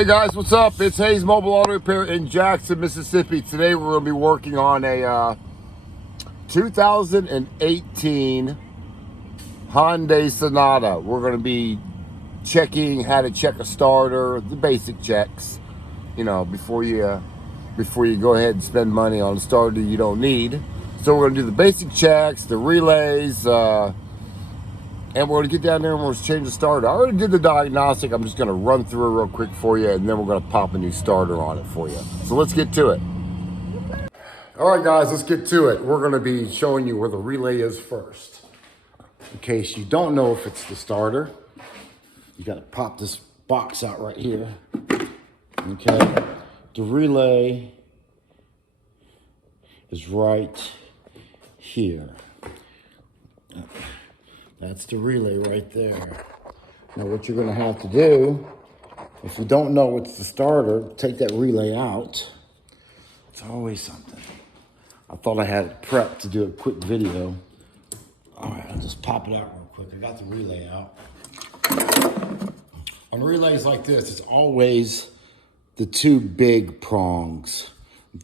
Hey guys, what's up? It's Hayes Mobile Auto Repair in Jackson, Mississippi. Today we're going to be working on a 2018 Hyundai Sonata. We're going to be checking how to check a starter, the basic checks, you know, before you go ahead and spend money on a starter you don't need. So we're going to do the basic checks, the relays, and we're going to get down there and we're going to change the starter. I already did the diagnostic. I'm just going to run through it real quick for you, and then we're going to pop a new starter on it for you. So let's get to it. All right, guys, let's get to it. We're going to be showing you where the relay is first. In case you don't know if it's the starter, you got to pop this box out right here. Okay, the relay is right here. That's the relay right there. Now what you're gonna have to do, if you don't know it's the starter, take that relay out. It's always something. I thought I had it prepped to do a quick video. All right, I'll just pop it out real quick. I got the relay out. On relays like this, it's always the two big prongs.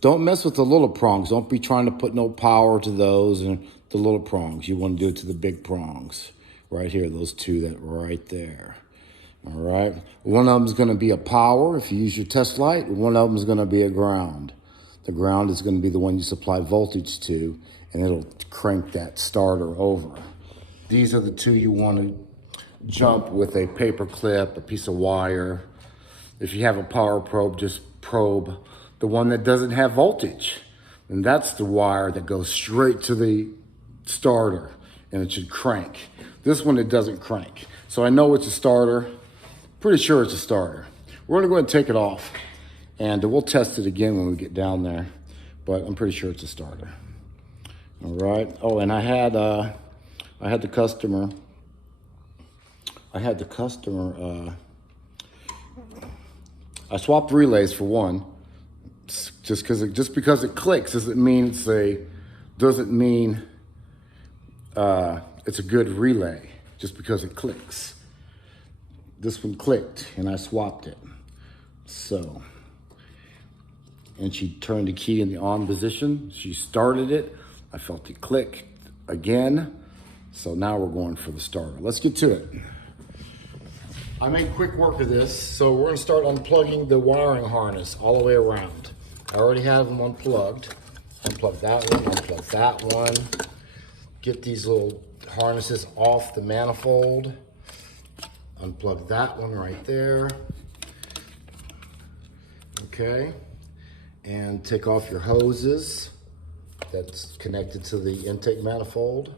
Don't mess with the little prongs. Don't be trying to put no power to those and the little prongs. You want to do it to the big prongs. Right here, those two that right there. All right. One of them is going to be a power if you use your test light. One of them is going to be a ground. The ground is going to be the one you supply voltage to, and it'll crank that starter over. These are the two you want to jump with a paper clip, a piece of wire. If you have a power probe, just probe the one that doesn't have voltage. And that's the wire that goes straight to the starter, and it should crank. This one, it doesn't crank. So I know it's a starter. Pretty sure it's a starter. We're gonna go ahead and take it off, and we'll test it again when we get down there, but I'm pretty sure it's a starter. All right. Oh, and I had the customer, I swapped relays for one. Just because it clicks doesn't mean it's a good relay. Just because it clicks. This one clicked and I swapped it. So, and she turned the key in the on position. She started it. I felt it click again. So now we're going for the starter. Let's get to it. I made quick work of this. So we're gonna start unplugging the wiring harness all the way around. I already have them unplugged. Unplug that one, unplug that one. Get these little harnesses off the manifold. Unplug that one right there. Okay. And take off your hoses that's connected to the intake manifold.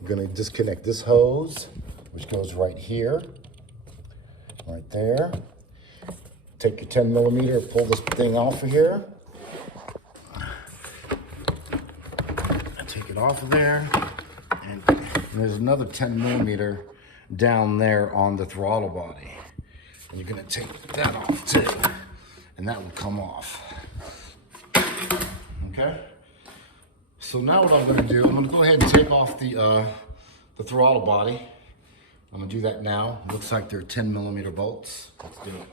I'm gonna disconnect this hose, which goes right here, right there. Take your 10 millimeter, pull this thing off of here. Take it off of there. And there's another 10 millimeter down there on the throttle body. And you're gonna take that off too. And that will come off. Okay? So now what I'm gonna do, I'm gonna go ahead and take off the throttle body. I'm gonna do that now. Looks like they're 10 millimeter bolts. Let's do it.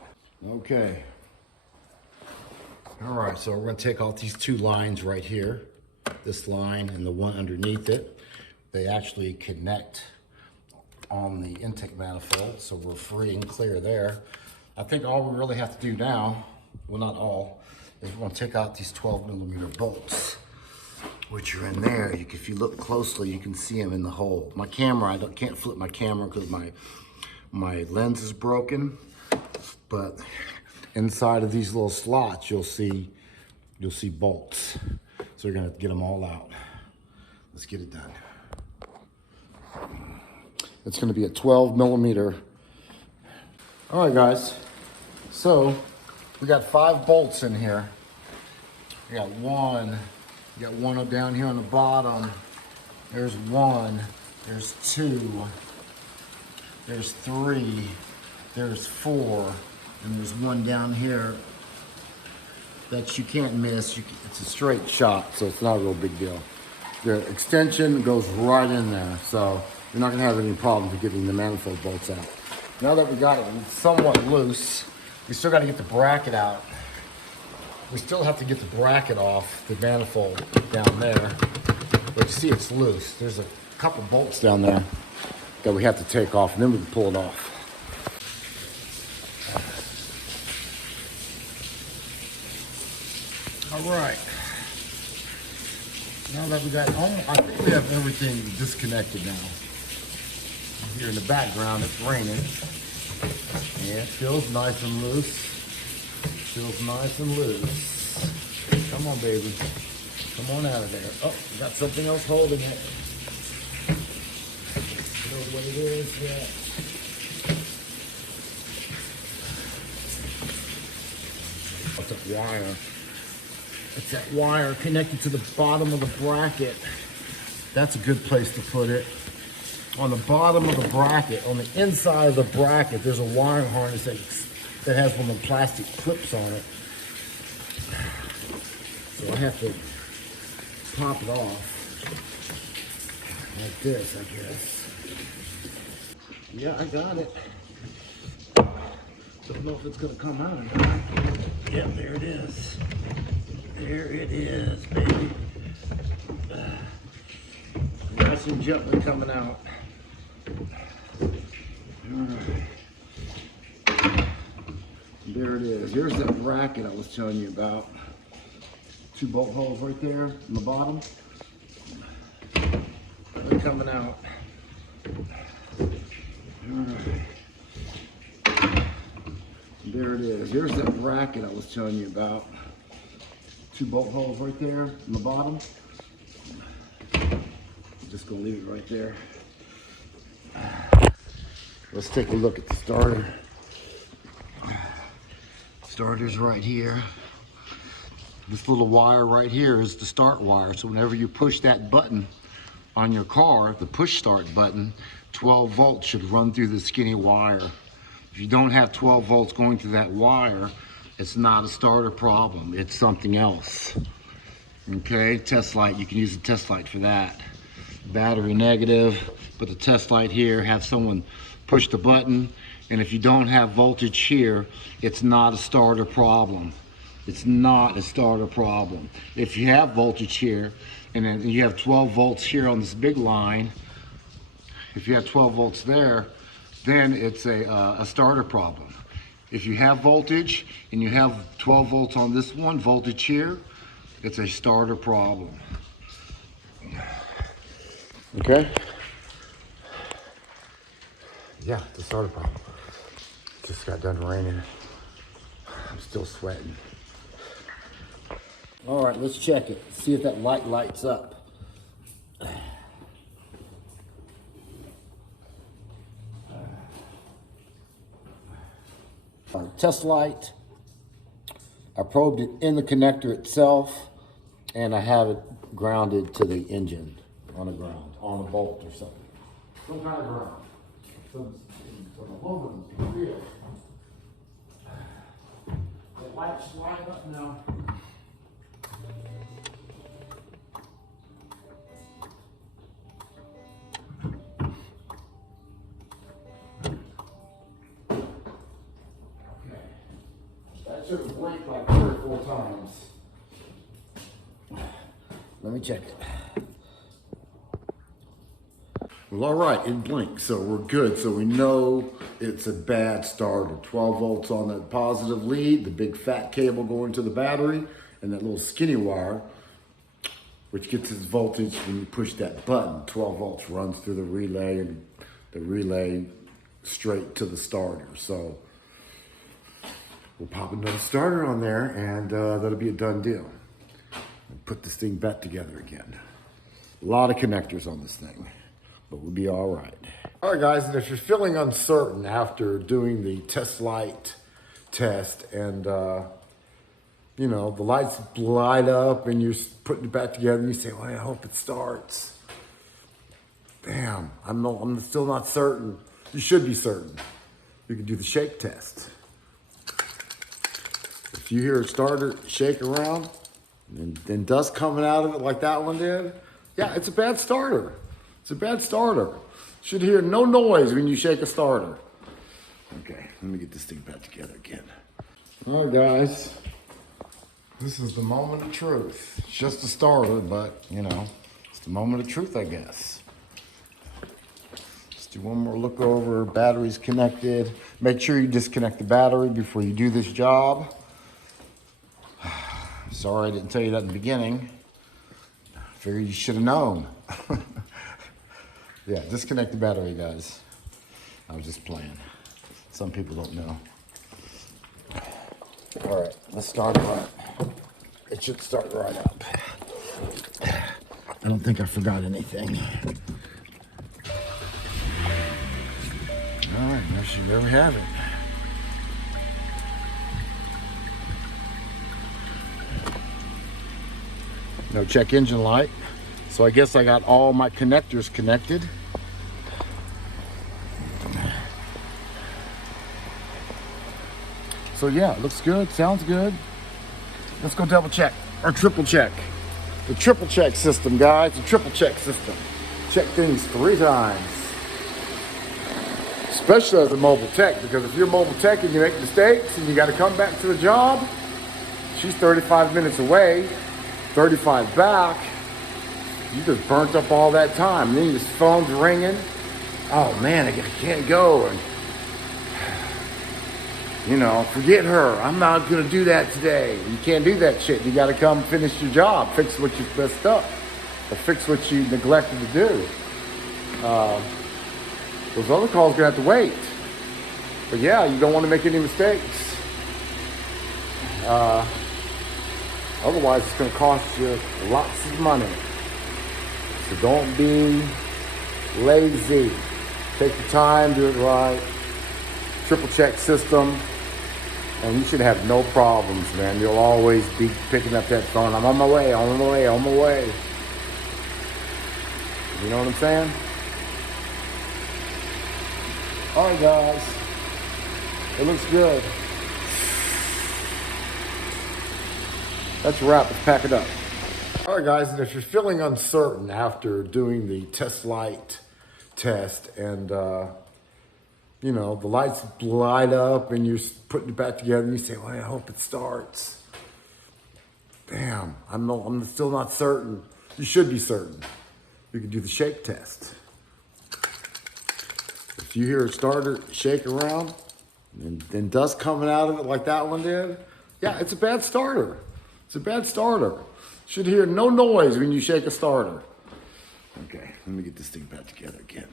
Okay. All right, so we're gonna take off these two lines right here. This line and the one underneath it. They actually connect on the intake manifold, so we're free and clear there. I think all we really have to do now, well not all, is we're gonna take out these 12 millimeter bolts, which are in there. If you look closely, you can see them in the hole. My camera, I can't flip my camera because my lens is broken. But inside of these little slots, you'll see bolts. So we're gonna get them all out. Let's get it done. It's gonna be a 12 millimeter. All right, guys. So we got 5 bolts in here. We got one. You got one down here on the bottom. There's one. There's 2. There's 3. There's 4. And there's one down here that you can't miss. It's a straight shot, so it's not a real big deal. The extension goes right in there, so you're not gonna have any problems with getting the manifold bolts out. Now that we got it somewhat loose, We still got to get the bracket out. We still have to get the bracket off the manifold down there. But you see it's loose. There's a couple bolts down there that we have to take off, and then we can pull it off. All right. Now that we got home, I think we have everything disconnected now. Here in the background, it's raining. Yeah, it feels nice and loose. Feels nice and loose. Come on, baby. Come on out of there. Oh, we got something else holding it. I don't know what it is yet. What's that wire? It's that wire connected to the bottom of the bracket. That's a good place to put it. On the bottom of the bracket, on the inside of the bracket, there's a wiring harness that has one of the plastic clips on it. So I have to pop it off like this, I guess. Yeah, I got it. Don't know if it's gonna come out or not. Yeah, there it is. There it is, baby. Nice and gently coming out. Alright. There it is. Here's that bracket I was telling you about. 2 bolt holes right there on the bottom. They're coming out. Alright. There it is. Here's that bracket I was telling you about. 2 bolt holes right there on the bottom. I'm just gonna leave it right there. Let's take a look at the starter. Starter's right here. This little wire right here is the start wire. So whenever you push that button on your car, the push start button, 12 volts should run through the skinny wire. If you don't have 12 volts going through that wire, it's not a starter problem, it's something else. Okay, test light, you can use a test light for that. Battery negative, but the test light here, have someone push the button, and if you don't have voltage here, it's not a starter problem. It's not a starter problem. If you have voltage here, and then you have 12 volts here on this big line, if you have 12 volts there, then it's a starter problem. If you have voltage, and you have 12 volts on this one, voltage here, it's a starter problem. Okay? Yeah, it's a starter problem. Just got done raining. I'm still sweating. All right, let's check it. See if that light lights up. Test light. I probed it in the connector itself, and I have it grounded to the engine on a ground, on a bolt or something. Some kind of ground. Some aluminum material. The light's light up now. Should have blinked like 3 or 4 times. Let me check it. Well, all right, it blinked, so we're good. So we know it's a bad starter. 12 volts on that positive lead, the big fat cable going to the battery, and that little skinny wire, which gets its voltage when you push that button. 12 volts runs through the relay, and the relay straight to the starter. So we'll pop another starter on there, and that'll be a done deal. We'll put this thing back together again. A lot of connectors on this thing, but we'll be all right. All right, guys, and if you're feeling uncertain after doing the test light test, and you know, the lights light up, and you're putting it back together, and you say, well, I hope it starts. Damn, I'm still not certain. You should be certain. You can do the shake test. If you hear a starter shake around and then dust coming out of it like that one did, yeah, it's a bad starter. It's a bad starter. Should hear no noise when you shake a starter. Okay, let me get this thing back together again. All right, guys. This is the moment of truth. It's just a starter, but, you know, it's the moment of truth, I guess. Let's do one more look over. Battery's connected. Make sure you disconnect the battery before you do this job. Sorry I didn't tell you that in the beginning. Figured you should have known. Yeah, disconnect the battery, guys. I was just playing. Some people don't know. All right, let's start it up. It should start right up. I don't think I forgot anything. All right, there we have it. No check engine light. So I guess I got all my connectors connected. So yeah, it looks good, sounds good. Let's go double check, or triple check. The triple check system, guys, the triple check system. Check things 3 times. Especially as a mobile tech, because if you're a mobile tech and you make mistakes and you gotta come back to the job, she's 35 minutes away, 35 back. You just burnt up all that time. And then your phone's ringing. Oh man, I can't go. And, you know, forget her. I'm not gonna do that today. You can't do that shit. You gotta come finish your job, fix what you messed up, or fix what you neglected to do. Those other calls are gonna have to wait. But yeah, you don't wanna make any mistakes. Otherwise, it's gonna cost you lots of money. So don't be lazy. Take your time, do it right. Triple check system, and you should have no problems, man. You'll always be picking up that phone. I'm on my way, on my way, on my way. You know what I'm saying? All right, guys. It looks good. That's a wrap. Let's pack it up. All right, guys, and if you're feeling uncertain after doing the test light test and, you know, the lights light up and you're putting it back together and you say, well, I hope it starts. Damn, I'm still not certain. You should be certain. You can do the shake test. If you hear a starter shake around and dust coming out of it like that one did, yeah, it's a bad starter. It's a bad starter. Should hear no noise when you shake a starter. Okay, let me get this thing back together again.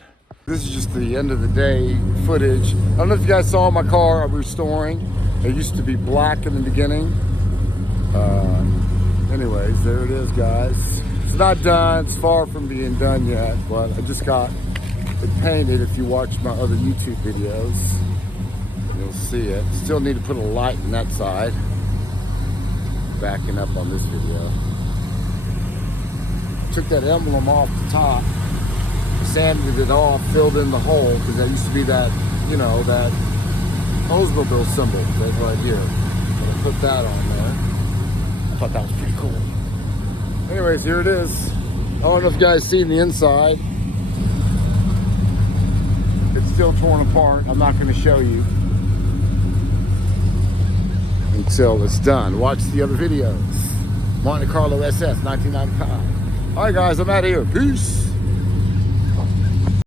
This is just the end of the day footage. I don't know if you guys saw my car I'm restoring. It used to be black in the beginning. Anyways, there it is, guys. It's not done. It's far from being done yet, but I just got it painted. If you watch my other YouTube videos, you'll see it. Still need to put a light in that side. Backing up on this video. Took that emblem off the top, sanded it off, filled in the hole, because that used to be that, you know, that Oldsmobile symbol right here. So I put that on there. I thought that was pretty cool. Anyways, here it is. I don't know if you guys seen the inside. It's still torn apart. I'm not going to show you until it's done. Watch the other videos. Monte Carlo SS 1995. All right, guys, I'm out of here. Peace.